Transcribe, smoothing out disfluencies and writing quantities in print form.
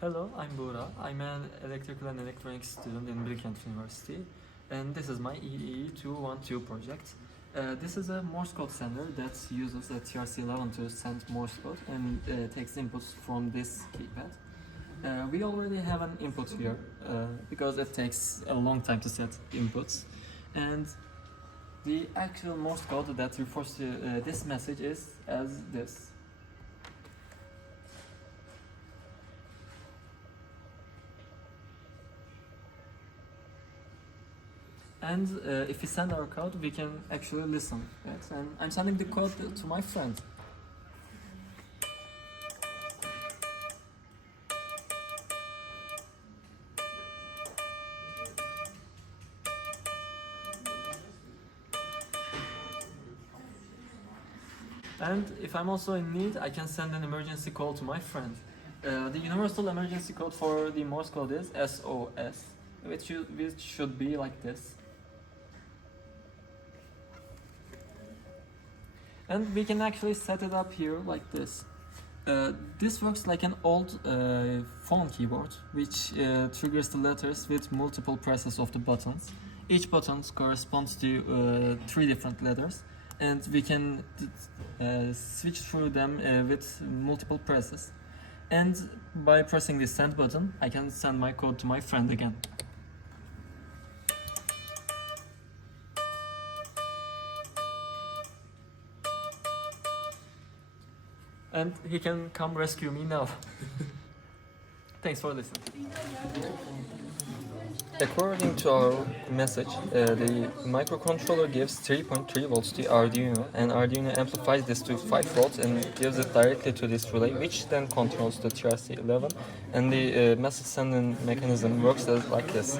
Hello, I'm Buğra. I'm an electrical and electronics student in Bilkent University, and this is my EEE212 project. This is a Morse code sender that uses a TRC11 to send Morse code and takes inputs from this keypad. We already have an input here because it takes a long time to set inputs, and the actual Morse code that refers to this message is as this. And if we send our code, we can actually listen. Right? And I'm sending the code to my friend. And if I'm also in need, I can send an emergency call to my friend. The universal emergency code for the Morse code is SOS, which should be like this. And we can actually set it up here like this. This works like an old phone keyboard, which triggers the letters with multiple presses of the buttons. Each button corresponds to 3 different letters, and we can switch through them with multiple presses. And by pressing the send button, I can send my code to my friend again. And he can come rescue me now. Thanks for listening. According to our message, the microcontroller gives 3.3 volts to Arduino, and Arduino amplifies this to 5 volts and gives it directly to this relay, which then controls the TRC11, and the message sending mechanism works like this.